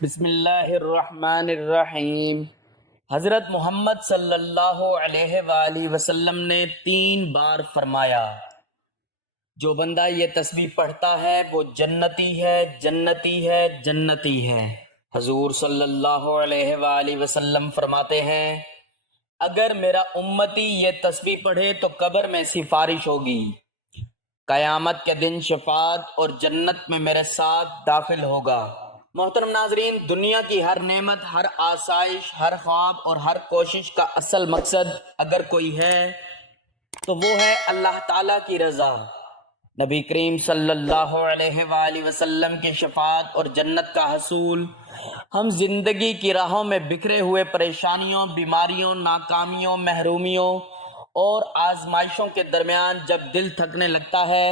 بسم اللہ الرحمن الرحیم۔ حضرت محمد صلی اللہ علیہ وآلہ وسلم نے 3 بار فرمایا، جو بندہ یہ تسبیح پڑھتا ہے وہ جنتی ہے، جنتی ہے، جنتی ہے۔ حضور صلی اللہ علیہ وآلہ وسلم فرماتے ہیں، اگر میرا امتی یہ تسبیح پڑھے تو قبر میں سفارش ہوگی، قیامت کے دن شفاعت اور جنت میں میرے ساتھ داخل ہوگا۔ محترم ناظرین، دنیا کی ہر نعمت، ہر آسائش، ہر خواب اور ہر کوشش کا اصل مقصد اگر کوئی ہے تو وہ ہے اللہ تعالیٰ کی رضا، نبی کریم صلی اللہ علیہ وآلہ وسلم کی شفاعت اور جنت کا حصول۔ ہم زندگی کی راہوں میں بکھرے ہوئے پریشانیوں، بیماریوں، ناکامیوں، محرومیوں اور آزمائشوں کے درمیان جب دل تھکنے لگتا ہے،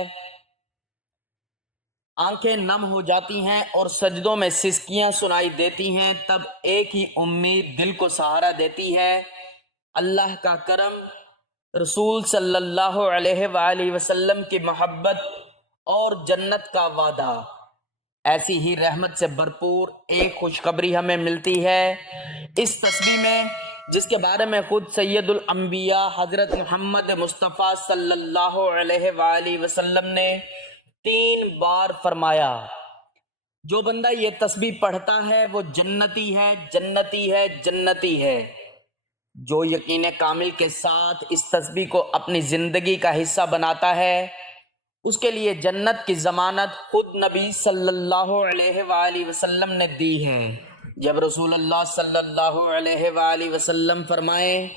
آنکھیں نم ہو جاتی ہیں اور سجدوں میں سسکیاں سنائی دیتی ہیں، تب ایک ہی امید دل کو سہارا دیتی ہے، اللہ کا کرم، رسول صلی اللہ علیہ وآلہ وسلم کی محبت اور جنت کا وعدہ۔ ایسی ہی رحمت سے بھرپور ایک خوشخبری ہمیں ملتی ہے اس تسبیح میں، جس کے بارے میں خود سید الانبیاء حضرت محمد مصطفیٰ صلی اللہ علیہ وآلہ وسلم نے 3 بار فرمایا، جو بندہ یہ تسبیح پڑھتا ہے وہ جنتی ہے، جنتی ہے، جنتی ہے۔ جو یقین کامل کے ساتھ اس تسبیح کو اپنی زندگی کا حصہ بناتا ہے، اس کے لیے جنت کی ضمانت خود نبی صلی اللہ علیہ وآلہ وسلم نے دی ہے۔ جب رسول اللہ صلی اللہ علیہ وآلہ وسلم فرمائیں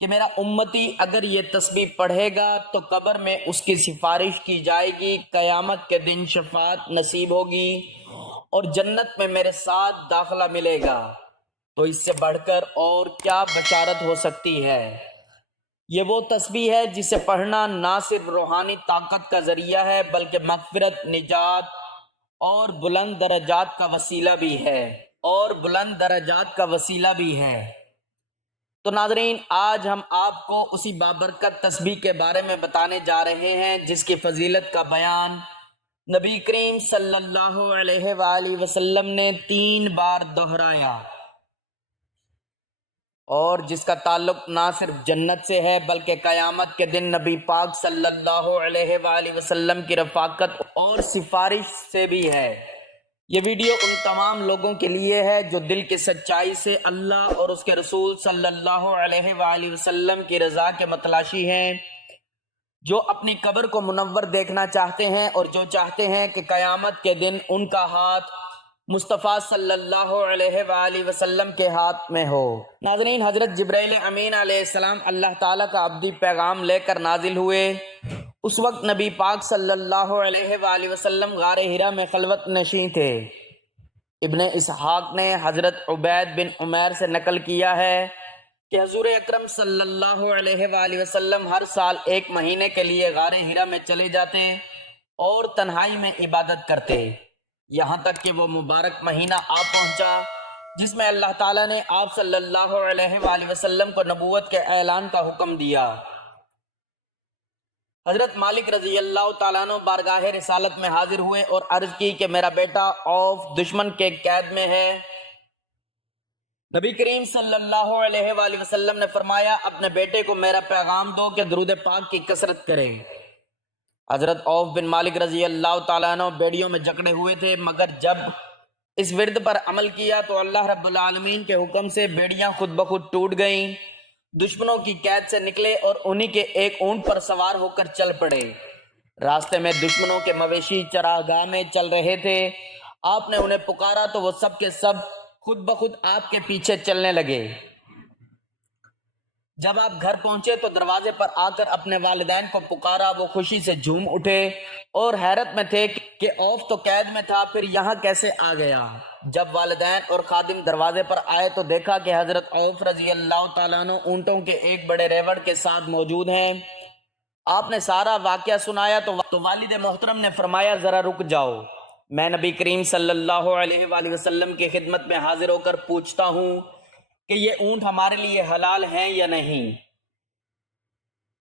کہ میرا امتی اگر یہ تسبیح پڑھے گا تو قبر میں اس کی سفارش کی جائے گی، قیامت کے دن شفاعت نصیب ہوگی اور جنت میں میرے ساتھ داخلہ ملے گا، تو اس سے بڑھ کر اور کیا بشارت ہو سکتی ہے۔ یہ وہ تسبیح ہے جسے پڑھنا نہ صرف روحانی طاقت کا ذریعہ ہے بلکہ مغفرت، نجات اور بلند درجات کا وسیلہ بھی ہے۔ تو ناظرین، آج ہم آپ کو اسی بابرکت تسبیح کے بارے میں بتانے جا رہے ہیں جس کی فضیلت کا بیان نبی کریم صلی اللہ علیہ وآلہ وسلم نے 3 بار دہرایا، اور جس کا تعلق نہ صرف جنت سے ہے بلکہ قیامت کے دن نبی پاک صلی اللہ علیہ وآلہ وسلم کی رفاقت اور سفارش سے بھی ہے۔ یہ ویڈیو ان تمام لوگوں کے لیے ہے جو دل کی سچائی سے اللہ اور اس کے رسول صلی اللہ علیہ وآلہ وسلم کی رضا کے متلاشی ہیں، جو اپنی قبر کو منور دیکھنا چاہتے ہیں اور جو چاہتے ہیں کہ قیامت کے دن ان کا ہاتھ مصطفیٰ صلی اللہ علیہ وآلہ وسلم کے ہاتھ میں ہو۔ ناظرین، حضرت جبرائیل امین علیہ السلام اللہ تعالیٰ کا ابدی پیغام لے کر نازل ہوئے۔ اس وقت نبی پاک صلی اللہ علیہ وآلہ وسلم غار حرا میں خلوت نشین تھے۔ ابن اسحاق نے حضرت عبید بن عمیر سے نقل کیا ہے کہ حضور اکرم صلی اللہ علیہ وآلہ وسلم ہر سال 1 مہینے کے لیے غار حرا میں چلے جاتے اور تنہائی میں عبادت کرتے، یہاں تک کہ وہ مبارک مہینہ آ پہنچا جس میں اللہ تعالیٰ نے آپ صلی اللہ علیہ وآلہ وسلم کو نبوت کے اعلان کا حکم دیا۔ حضرت مالک رضی اللہ تعالیٰ عنہ بارگاہ رسالت میں حاضر ہوئے اور عرض کی کہ میرا بیٹا عوف دشمن کے قید میں ہے۔ نبی کریم صلی اللہ علیہ وآلہ وسلم نے فرمایا، اپنے بیٹے کو میرا پیغام دو کہ درود پاک کی کثرت کرے۔ حضرت عوف بن مالک رضی اللہ تعالیٰ عنہ بیڑیوں میں جکڑے ہوئے تھے، مگر جب اس ورد پر عمل کیا تو اللہ رب العالمین کے حکم سے بیڑیاں خود بخود ٹوٹ گئیں، دشمنوں کی قید سے نکلے اور انہی کے ایک اونٹ پر سوار ہو کر چل پڑے۔ راستے میں دشمنوں کے مویشی چراگاہ میں چل رہے تھے، آپ نے انہیں پکارا تو وہ سب کے سب خود بخود آپ کے پیچھے چلنے لگے۔ جب آپ گھر پہنچے تو دروازے پر آ کر اپنے والدین کو پکارا، وہ خوشی سے جھوم اٹھے اور حیرت میں تھے کہ عوف تو قید میں تھا، پھر یہاں کیسے آ گیا۔ جب والدین اور خادم دروازے پر آئے تو دیکھا کہ حضرت عوف رضی اللہ تعالیٰ عنہ اونٹوں کے ایک بڑے ریوڑ کے ساتھ موجود ہیں۔ آپ نے سارا واقعہ سنایا تو والد محترم نے فرمایا، ذرا رک جاؤ، میں نبی کریم صلی اللہ علیہ وآلہ وسلم کی خدمت میں حاضر ہو کر پوچھتا ہوں کہ یہ اونٹ ہمارے لیے حلال ہیں یا نہیں۔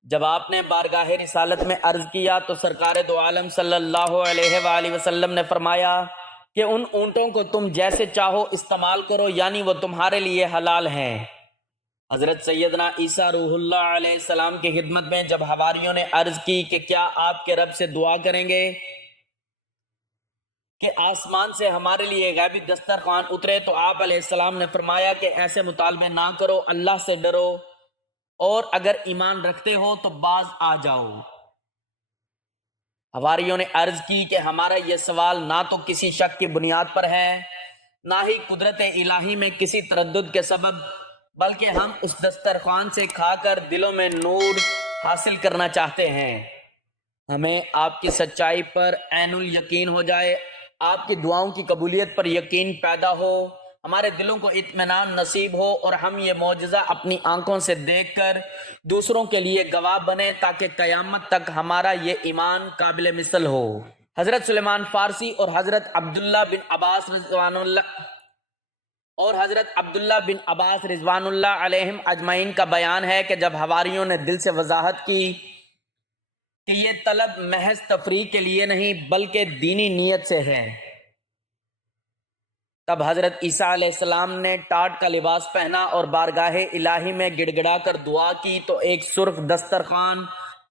جب آپ نے بارگاہ رسالت میں عرض کیا تو سرکار دو عالم صلی اللہ علیہ وآلہ وسلم نے فرمایا، کہ ان اونٹوں کو تم جیسے چاہو استعمال کرو، یعنی وہ تمہارے لیے حلال ہیں۔ حضرت سیدنا عیسیٰ روح اللہ علیہ السلام کی خدمت میں جب حواریوں نے عرض کی کہ کیا آپ کے رب سے دعا کریں گے کہ آسمان سے ہمارے لیے غیبی دسترخوان اترے، تو آپ علیہ السلام نے فرمایا کہ ایسے مطالبے نہ کرو، اللہ سے ڈرو، اور اگر ایمان رکھتے ہو تو باز آ جاؤ۔ حواریوں نے عرض کی کہ ہمارا یہ سوال نہ تو کسی شک کی بنیاد پر ہے، نہ ہی قدرت الہی میں کسی تردد کے سبب، بلکہ ہم اس دسترخوان سے کھا کر دلوں میں نور حاصل کرنا چاہتے ہیں۔ ہمیں آپ کی سچائی پر عین الیقین ہو جائے، آپ کی دعاؤں کی قبولیت پر یقین پیدا ہو، ہمارے دلوں کو اطمینان نصیب ہو، اور ہم یہ معجزہ اپنی آنکھوں سے دیکھ کر دوسروں کے لیے گواہ بنے، تاکہ قیامت تک ہمارا یہ ایمان قابل مثل ہو۔ حضرت سلیمان فارسی اور حضرت عبداللہ بن عباس رضوان اللہ علیہم اجمعین کا بیان ہے کہ جب حواریوں نے دل سے وضاحت کی کہ یہ طلب محض تفریح کے لیے نہیں بلکہ دینی نیت سے ہے، تب حضرت عیسیٰ علیہ السلام نے ٹاٹ کا لباس پہنا اور بارگاہ الہی میں گڑ گڑا کر دعا کی، تو ایک سرخ دسترخوان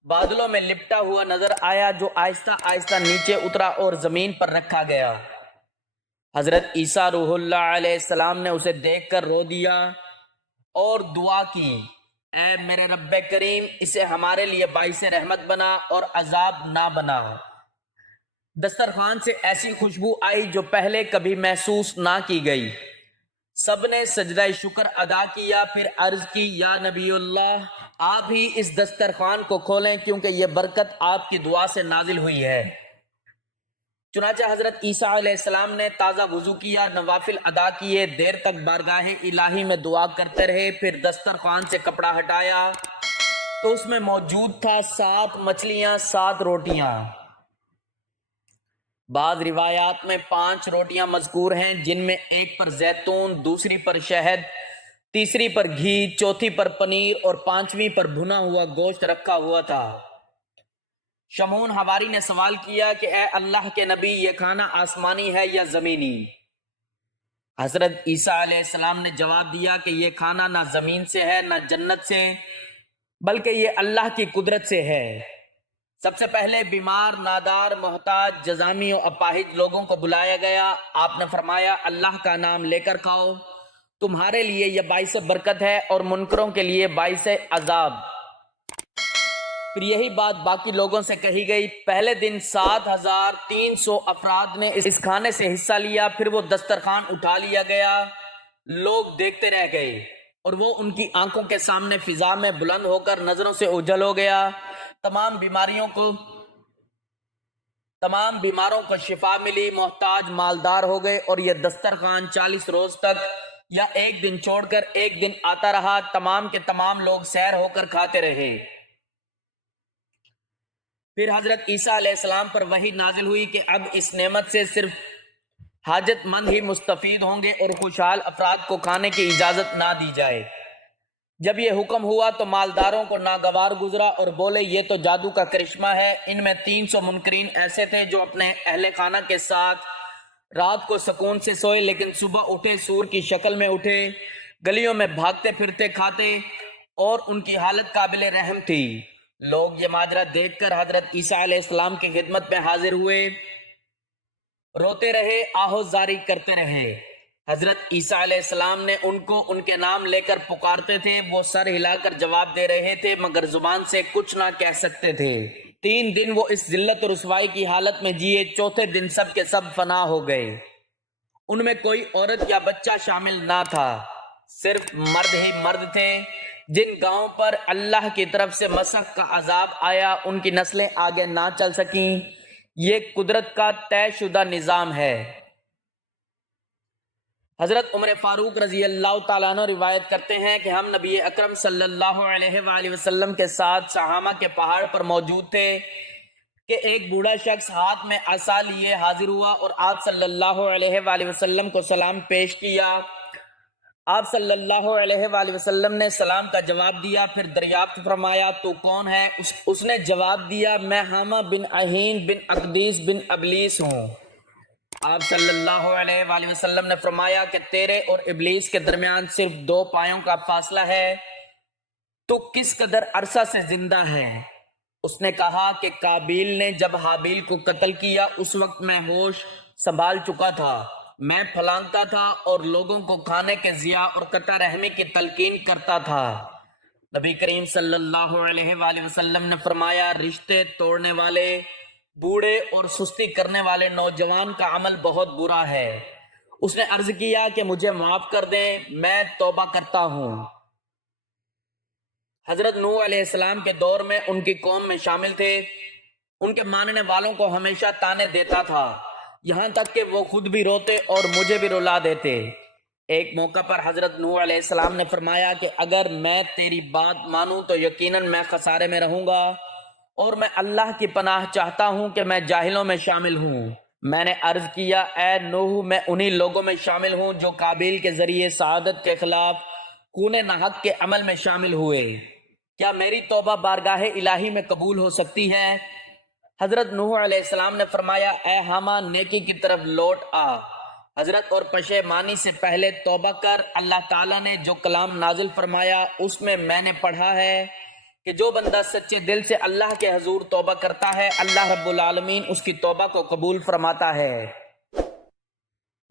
بادلوں میں لپٹا ہوا نظر آیا، جو آہستہ آہستہ نیچے اترا اور زمین پر رکھا گیا۔ حضرت عیسیٰ روح اللہ علیہ السلام نے اسے دیکھ کر رو دیا اور دعا کی، اے میرے رب کریم، اسے ہمارے لیے باعث رحمت بنا اور عذاب نہ بنا۔ دسترخوان سے ایسی خوشبو آئی جو پہلے کبھی محسوس نہ کی گئی۔ سب نے سجدہ شکر ادا کیا، پھر عرض کی، یا نبی اللہ، آپ ہی اس دسترخوان کو کھولیں، کیونکہ یہ برکت آپ کی دعا سے نازل ہوئی ہے۔ چنانچہ حضرت عیسیٰ علیہ السلام نے تازہ وضو کیا، نوافل ادا کیے، دیر تک بارگاہ الہی میں دعا کرتے رہے، پھر دسترخوان سے کپڑا ہٹایا تو اس میں موجود تھا 7 مچھلیاں، 7 روٹیاں۔ بعض روایات میں 5 روٹیاں مذکور ہیں، جن میں ایک پر زیتون، دوسری پر شہد، تیسری پر گھی، چوتھی پر پنیر اور 5ویں پر بھنا ہوا گوشت رکھا ہوا تھا۔ شمعون حواری نے سوال کیا کہ اے اللہ کے نبی، یہ کھانا آسمانی ہے یا زمینی؟ حضرت عیسیٰ علیہ السلام نے جواب دیا کہ یہ کھانا نہ زمین سے ہے نہ جنت سے، بلکہ یہ اللہ کی قدرت سے ہے۔ سب سے پہلے بیمار، نادار، محتاج، جزامی و اپاہج لوگوں کو بلایا گیا۔ آپ نے فرمایا، اللہ کا نام لے کر کھاؤ، تمہارے لیے یہ باعث برکت ہے اور منکروں کے لیے باعث عذاب۔ پھر یہی بات باقی لوگوں سے کہی گئی۔ پہلے دن 7300 افراد نے اس کھانے سے حصہ لیا، پھر وہ دسترخوان اٹھا لیا گیا، لوگ دیکھتے رہ گئے، اور وہ ان کی آنکھوں کے سامنے فضا میں بلند ہو کر نظروں سے اوجھل ہو گیا۔ تمام بیماروں کو شفا ملی، محتاج مالدار ہو گئے، اور یہ دسترخوان 40 روز تک یا ایک دن چھوڑ کر ایک دن آتا رہا۔ تمام کے تمام لوگ سیر ہو کر کھاتے رہے۔ پھر حضرت عیسیٰ علیہ السلام پر وحی نازل ہوئی کہ اب اس نعمت سے صرف حاجت مند ہی مستفید ہوں گے اور خوشحال افراد کو کھانے کی اجازت نہ دی جائے۔ جب یہ حکم ہوا تو مالداروں کو ناگوار گزرا اور بولے، یہ تو جادو کا کرشمہ ہے۔ ان میں 300 منکرین ایسے تھے جو اپنے اہل خانہ کے ساتھ رات کو سکون سے سوئے، لیکن صبح اٹھے سور کی شکل میں اٹھے، گلیوں میں بھاگتے پھرتے کھاتے، اور ان کی حالت قابل رحم تھی۔ لوگ یہ ماجرا دیکھ کر حضرت عیسیٰ علیہ السلام کی خدمت میں حاضر ہوئے، روتے رہے، آہو زاری کرتے رہے۔ حضرت عیسیٰ علیہ السلام نے ان کو ان کے نام لے کر پکارتے تھے، وہ سر ہلا کر جواب دے رہے تھے، مگر زبان سے کچھ نہ کہہ سکتے تھے۔ 3 دن وہ اس ذلت و رسوائی کی حالت میں جیے، چوتھے دن سب کے سب فنا ہو گئے۔ ان میں کوئی عورت یا بچہ شامل نہ تھا، صرف مرد ہی مرد تھے۔ جن گاؤں پر اللہ کی طرف سے مسخ کا عذاب آیا، ان کی نسلیں آگے نہ چل سکیں۔ یہ قدرت کا طے شدہ نظام ہے۔ حضرت عمر فاروق رضی اللہ تعالیٰ عنہ روایت کرتے ہیں کہ ہم نبی اکرم صلی اللہ علیہ وآلہ وسلم کے ساتھ سہامہ کے پہاڑ پر موجود تھے کہ ایک بوڑھا شخص ہاتھ میں عصا لیے حاضر ہوا اور آپ صلی اللہ علیہ وآلہ وسلم کو سلام پیش کیا۔ آپ صلی اللہ علیہ وآلہ وسلم نے سلام کا جواب دیا، پھر دریافت فرمایا، تو کون ہے؟ اس نے جواب دیا، میں حامہ بن اہین بن اقدیس بن ابلیس ہوں۔ آپ صلی اللہ علیہ وآلہ وسلم نے فرمایا کہ تیرے اور ابلیس کے درمیان صرف 2 پایوں کا فاصلہ ہے، تو کس قدر عرصہ سے زندہ ہے؟ اس نے کہا کہ قابیل نے جب حابیل کو قتل کیا اس وقت میں ہوش سنبھال چکا تھا، میں پھلانگتا تھا اور لوگوں کو کھانے کے ضیاء اور قطع رحمی کی تلقین کرتا تھا۔ نبی کریم صلی اللہ علیہ وآلہ وسلم نے فرمایا، رشتے توڑنے والے، بوڑھے اور سستی کرنے والے نوجوان کا عمل بہت برا ہے۔ اس نے عرض کیا کہ مجھے معاف کر دیں، میں توبہ کرتا ہوں۔ حضرت نوح علیہ السلام کے دور میں ان کی قوم میں شامل تھے، ان کے ماننے والوں کو ہمیشہ تانے دیتا تھا، یہاں تک کہ وہ خود بھی روتے اور مجھے بھی رلا دیتے۔ ایک موقع پر حضرت نوح علیہ السلام نے فرمایا کہ اگر میں تیری بات مانوں تو یقیناً میں خسارے میں رہوں گا، اور میں اللہ کی پناہ چاہتا ہوں کہ میں جاہلوں میں شامل ہوں۔ میں نے عرض کیا، اے نوح، میں انہی لوگوں میں شامل ہوں جو قابیل کے ذریعے سعادت کے خلاف خون ناحق کے عمل میں شامل ہوئے۔ کیا میری توبہ بارگاہ الہی میں قبول ہو سکتی ہے؟ حضرت نوح علیہ السلام نے فرمایا، اے حامان، نیکی کی طرف لوٹ آ، حضرت اور پشیمانی سے پہلے توبہ کر۔ اللہ تعالیٰ نے جو کلام نازل فرمایا اس میں نے پڑھا ہے کہ جو بندہ سچے دل سے اللہ کے حضور توبہ کرتا ہے، اللہ رب العالمین اس کی توبہ کو قبول فرماتا ہے۔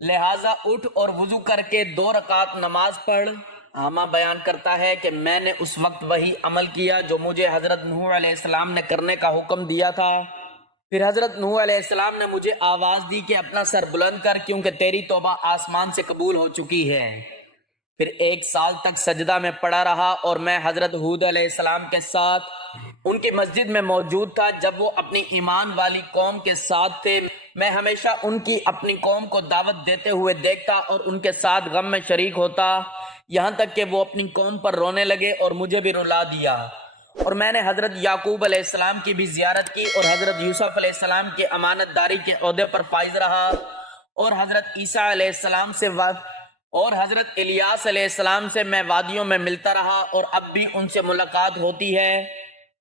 لہٰذا اٹھ اور وضو کر کے 2 رکعت نماز پڑھ۔ حامہ بیان کرتا ہے کہ میں نے اس وقت وہی عمل کیا جو مجھے حضرت نوح علیہ السلام نے کرنے کا حکم دیا تھا۔ پھر حضرت نوح علیہ السلام نے مجھے آواز دی کہ اپنا سر بلند کر، کیونکہ تیری توبہ آسمان سے قبول ہو چکی ہے۔ پھر 1 سال تک سجدہ میں پڑا رہا اور میں حضرت ہود علیہ السلام کے ساتھ ان کی مسجد میں موجود تھا جب وہ اپنی ایمان والی قوم کے ساتھ تھے۔ میں ہمیشہ ان کی اپنی قوم کو دعوت دیتے ہوئے دیکھتا اور ان کے ساتھ غم میں شریک ہوتا، یہاں تک کہ وہ اپنی قوم پر رونے لگے اور مجھے بھی رلا دیا۔ اور میں نے حضرت یعقوب علیہ السلام کی بھی زیارت کی اور حضرت یوسف علیہ السلام کے امانت داری کے عہدے پر فائز رہا، اور حضرت عیسیٰ علیہ السلام سے اور حضرت الیاس علیہ السلام سے میں وادیوں میں ملتا رہا اور اب بھی ان سے ملاقات ہوتی ہے۔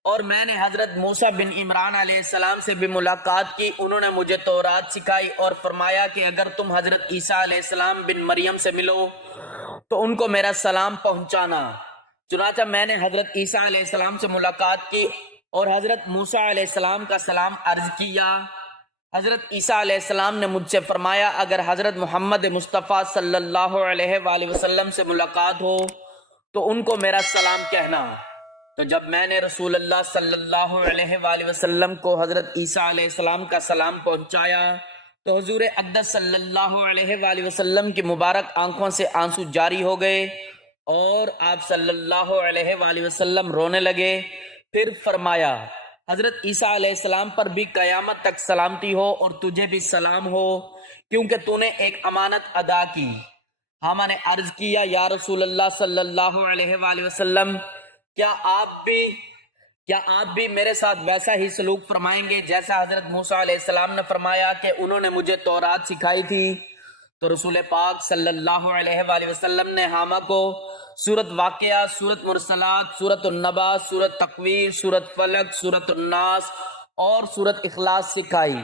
اور میں نے حضرت موسیٰ بن عمران علیہ السلام سے بھی ملاقات کی، انہوں نے مجھے تورات سکھائی اور فرمایا کہ اگر تم حضرت عیسیٰ علیہ السلام بن مریم سے ملو تو ان کو میرا سلام پہنچانا۔ چنانچہ میں نے حضرت عیسیٰ علیہ السلام سے ملاقات کی اور حضرت موسیٰ علیہ السلام کا سلام عرض کیا۔ حضرت عیسیٰ علیہ السلام نے مجھ سے فرمایا، اگر حضرت محمد مصطفیٰ صلی اللہ علیہ وآلہ وسلم سے ملاقات ہو تو ان کو میرا سلام کہنا۔ تو جب میں نے رسول اللہ صلی اللہ علیہ وآلہ وسلم کو حضرت عیسیٰ علیہ السلام کا سلام پہنچایا تو حضور اقدس صلی اللہ علیہ وآلہ وسلم کی مبارک آنکھوں سے آنسو جاری ہو گئے اور آپ صلی اللہ علیہ وآلہ وسلم رونے لگے۔ پھر فرمایا، حضرت عیسیٰ علیہ السلام پر بھی قیامت تک سلامتی ہو اور تجھے بھی سلام ہو، کیونکہ تو نے ایک امانت ادا کی۔ حامہ نے عرض کیا، یا رسول اللہ صلی اللہ علیہ وآلہ وسلم، کیا آپ بھی میرے ساتھ ویسا ہی سلوک فرمائیں گے جیسا حضرت موسیٰ علیہ السلام نے فرمایا کہ انہوں نے مجھے تورات سکھائی تھی؟ تو رسول پاک صلی اللہ علیہ وآلہ وسلم نے حامہ کو سورت واقعہ، سورت مرسلات، سورت النبا، سورت تکویر، سورت فلق، سورت الناس اور سورت اخلاص سکھائی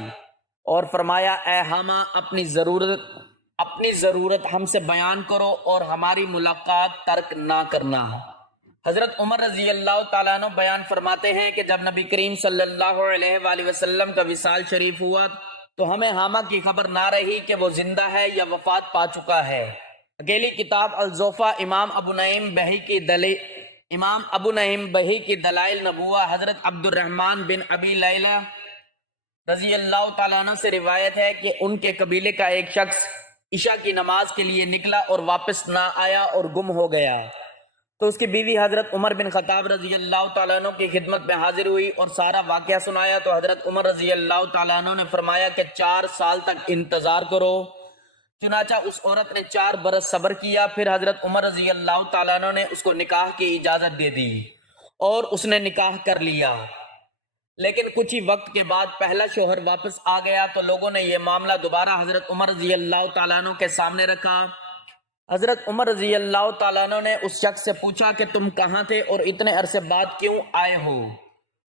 اور فرمایا، اے حامہ، اپنی ضرورت ہم سے بیان کرو اور ہماری ملاقات ترک نہ کرنا۔ حضرت عمر رضی اللہ تعالیٰ عنہ بیان فرماتے ہیں کہ جب نبی کریم صلی اللہ علیہ وآلہ وسلم کا وصال شریف ہوا تو ہمیں حامہ کی خبر نہ رہی کہ وہ زندہ ہے یا وفات پا چکا ہے۔ اکیلی کتاب الزوفا امام ابو نعیم بہی کی دلائل نبوہ حضرت عبد الرحمن بن ابی لیلہ رضی اللہ تعالیٰ عنہ سے روایت ہے کہ ان کے قبیلے کا ایک شخص عشاء کی نماز کے لیے نکلا اور واپس نہ آیا اور گم ہو گیا، تو اس کی بیوی حضرت عمر بن خطاب رضی اللہ تعالیٰ عنہ کی خدمت میں حاضر ہوئی اور سارا واقعہ سنایا۔ تو حضرت عمر رضی اللہ تعالیٰ عنہ نے فرمایا کہ 4 سال تک انتظار کرو۔ چنانچہ اس عورت نے 4 برس صبر کیا۔ پھر حضرت عمر رضی اللہ تعالیٰ عنہ نے اس کو نکاح کی اجازت دے دی اور اس نے نکاح کر لیا، لیکن کچھ ہی وقت کے بعد پہلا شوہر واپس آ گیا تو لوگوں نے یہ معاملہ دوبارہ حضرت عمر رضی اللہ تعالیٰ عنہ کے سامنے رکھا۔ حضرت عمر رضی اللہ تعالیٰ عنہ نے اس شخص سے پوچھا کہ تم کہاں تھے اور اتنے عرصے بعد کیوں آئے ہو؟